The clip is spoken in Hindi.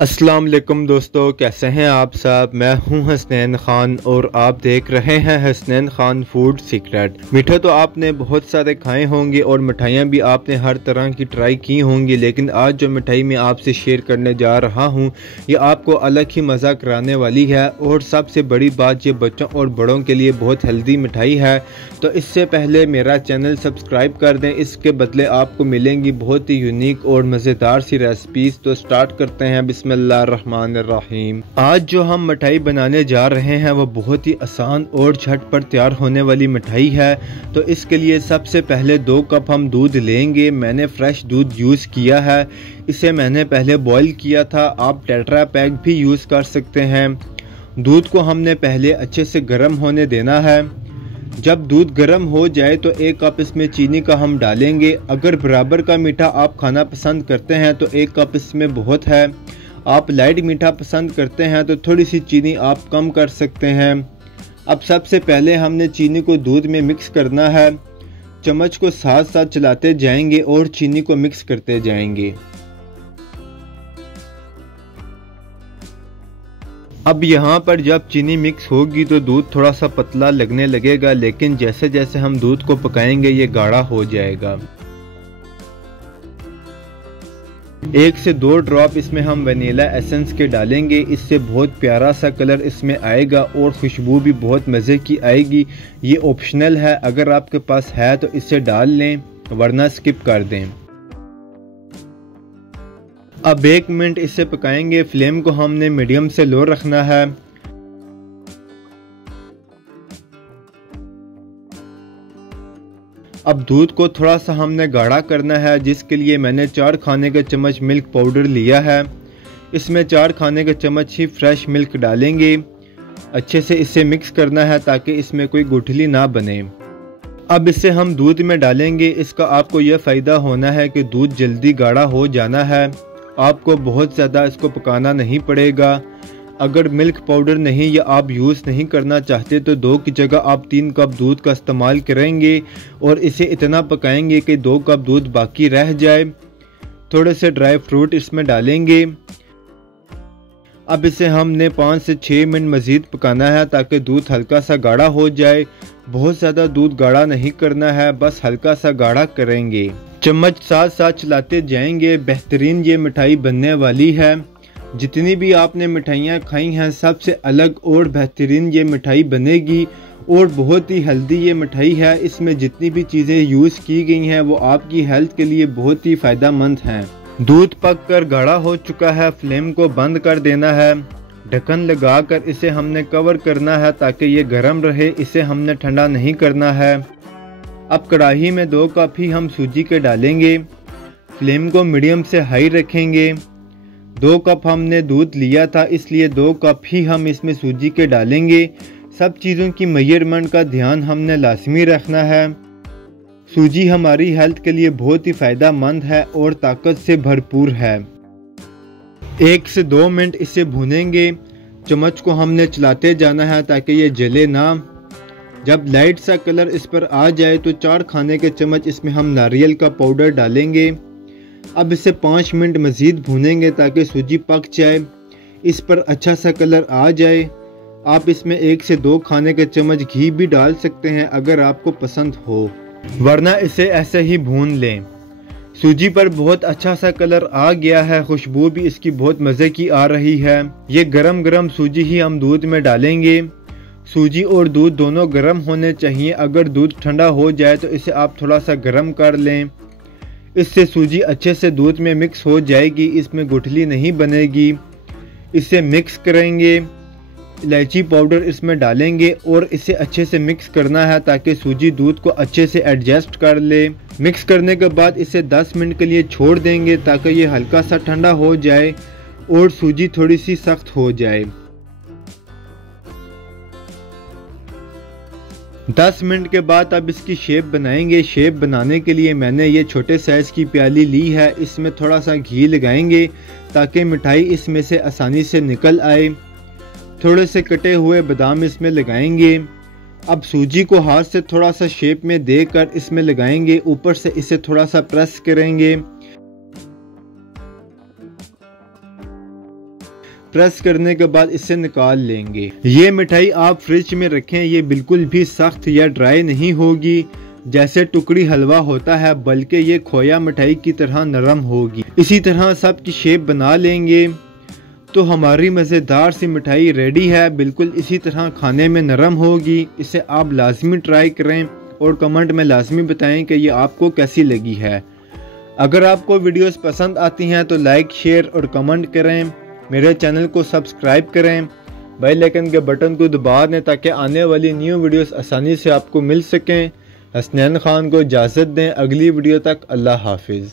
अस्सलाम वालेकुम दोस्तों, कैसे हैं आप सब। मैं हूं हसनैन खान और आप देख रहे हैं हसनैन खान फूड सीक्रेट। मीठे तो आपने बहुत सारे खाए होंगे और मिठाइयां भी आपने हर तरह की ट्राई की होंगी, लेकिन आज जो मिठाई मैं आपसे शेयर करने जा रहा हूं ये आपको अलग ही मज़ा कराने वाली है। और सबसे बड़ी बात, ये बच्चों और बड़ों के लिए बहुत हेल्दी मिठाई है। तो इससे पहले मेरा चैनल सब्सक्राइब कर दें, इसके बदले आपको मिलेंगी बहुत ही यूनिक और मज़ेदार सी रेसिपीज़। तो स्टार्ट करते हैं बिस्मिल्लाहिर्रहमानिर्रहीम। आज जो हम मिठाई बनाने जा रहे हैं वो बहुत ही आसान और झटपट तैयार होने वाली मिठाई है। तो इसके लिए सबसे पहले 2 कप हम दूध लेंगे। मैंने फ्रेश दूध यूज़ किया है, इसे मैंने पहले बॉईल किया था। आप टेट्रा पैक भी यूज़ कर सकते हैं। दूध को हमने पहले अच्छे से गर्म होने देना है। जब दूध गर्म हो जाए तो 1 कप इसमें चीनी का हम डालेंगे। अगर बराबर का मीठा आप खाना पसंद करते हैं तो 1 कप इसमें बहुत है। आप लाइट मीठा पसंद करते हैं तो थोड़ी सी चीनी आप कम कर सकते हैं। अब सबसे पहले हमने चीनी को दूध में मिक्स करना है। चम्मच को साथ साथ चलाते जाएंगे और चीनी को मिक्स करते जाएंगे। अब यहाँ पर जब चीनी मिक्स होगी तो दूध थोड़ा सा पतला लगने लगेगा, लेकिन जैसे जैसे हम दूध को पकाएंगे ये गाढ़ा हो जाएगा। 1 से 2 ड्रॉप इसमें हम वनीला एसेंस के डालेंगे। इससे बहुत प्यारा सा कलर इसमें आएगा और खुशबू भी बहुत मज़े की आएगी। ये ऑप्शनल है, अगर आपके पास है तो इसे डाल लें वरना स्किप कर दें। अब 1 मिनट इसे पकाएंगे। फ्लेम को हमने मीडियम से लो रखना है। अब दूध को थोड़ा सा हमने गाढ़ा करना है, जिसके लिए मैंने 4 खाने के चम्मच मिल्क पाउडर लिया है। इसमें 4 खाने के चम्मच ही फ्रेश मिल्क डालेंगे। अच्छे से इसे मिक्स करना है ताकि इसमें कोई गुठली ना बने। अब इसे हम दूध में डालेंगे। इसका आपको यह फ़ायदा होना है कि दूध जल्दी गाढ़ा हो जाना है। आपको बहुत ज़्यादा इसको पकाना नहीं पड़ेगा। अगर मिल्क पाउडर नहीं या आप यूज़ नहीं करना चाहते तो 2 की जगह आप 3 कप दूध का इस्तेमाल करेंगे और इसे इतना पकाएंगे कि 2 कप दूध बाकी रह जाए। थोड़े से ड्राई फ्रूट इसमें डालेंगे। अब इसे हमने 5 से 6 मिनट मज़ीद पकाना है ताकि दूध हल्का सा गाढ़ा हो जाए। बहुत ज़्यादा दूध गाढ़ा नहीं करना है, बस हल्का सा गाढ़ा करेंगे। चम्मच साथ साथ चलाते जाएंगे। बेहतरीन ये मिठाई बनने वाली है। जितनी भी आपने मिठाइयाँ खाई हैं सबसे अलग और बेहतरीन ये मिठाई बनेगी और बहुत ही हेल्दी ये मिठाई है। इसमें जितनी भी चीज़ें यूज़ की गई हैं वो आपकी हेल्थ के लिए बहुत ही फ़ायदेमंद हैं। दूध पककर गाढ़ा हो चुका है। फ्लेम को बंद कर देना है। ढक्कन लगाकर इसे हमने कवर करना है ताकि ये गर्म रहे। इसे हमने ठंडा नहीं करना है। अब कढ़ाई में 2 कप ही हम सूजी के डालेंगे। फ्लेम को मीडियम से हाई रखेंगे। 2 कप हमने दूध लिया था, इसलिए 2 कप ही हम इसमें सूजी के डालेंगे। सब चीज़ों की मेजरमेंट का ध्यान हमने लाजमी रखना है। सूजी हमारी हेल्थ के लिए बहुत ही फ़ायदेमंद है और ताकत से भरपूर है। 1 से 2 मिनट इसे भूनेंगे। चम्मच को हमने चलाते जाना है ताकि ये जले ना। जब लाइट सा कलर इस पर आ जाए तो 4 खाने के चम्मच इसमें हम नारियल का पाउडर डालेंगे। अब इसे 5 मिनट मज़ीद भूनेंगे ताकि सूजी पक जाए, इस पर अच्छा सा कलर आ जाए। आप इसमें 1 से 2 खाने के चम्मच घी भी डाल सकते हैं अगर आपको पसंद हो, वरना इसे ऐसे ही भून लें। सूजी पर बहुत अच्छा सा कलर आ गया है। खुशबू भी इसकी बहुत मज़े की आ रही है। ये गरम गरम सूजी ही हम दूध में डालेंगे। सूजी और दूध दोनों गर्म होने चाहिए। अगर दूध ठंडा हो जाए तो इसे आप थोड़ा सा गर्म कर लें। इससे सूजी अच्छे से दूध में मिक्स हो जाएगी, इसमें गुठली नहीं बनेगी। इसे मिक्स करेंगे। इलायची पाउडर इसमें डालेंगे और इसे अच्छे से मिक्स करना है ताकि सूजी दूध को अच्छे से एडजस्ट कर ले। मिक्स करने के बाद इसे 10 मिनट के लिए छोड़ देंगे ताकि ये हल्का सा ठंडा हो जाए और सूजी थोड़ी सी सख्त हो जाए। 10 मिनट के बाद अब इसकी शेप बनाएंगे। शेप बनाने के लिए मैंने ये छोटे साइज़ की प्याली ली है। इसमें थोड़ा सा घी लगाएंगे ताकि मिठाई इसमें से आसानी से निकल आए। थोड़े से कटे हुए बादाम इसमें लगाएंगे। अब सूजी को हाथ से थोड़ा सा शेप में देकर इसमें लगाएंगे। ऊपर से इसे थोड़ा सा प्रेस करेंगे। प्रेस करने के बाद इसे निकाल लेंगे। ये मिठाई आप फ्रिज में रखें, ये बिल्कुल भी सख्त या ड्राई नहीं होगी जैसे टुकड़ी हलवा होता है, बल्कि ये खोया मिठाई की तरह नरम होगी। इसी तरह सब की शेप बना लेंगे तो हमारी मज़ेदार सी मिठाई रेडी है। बिल्कुल इसी तरह खाने में नरम होगी। इसे आप लाजमी ट्राई करें और कमेंट में लाजमी बताएं कि ये आपको कैसी लगी है। अगर आपको वीडियोस पसंद आती हैं तो लाइक, शेयर और कमेंट करें। मेरे चैनल को सब्सक्राइब करें, बेल आइकन के बटन को दबा दें ताकि आने वाली न्यू वीडियोस आसानी से आपको मिल सकें। हसनैन खान को इजाज़त दें, अगली वीडियो तक अल्लाह हाफिज़।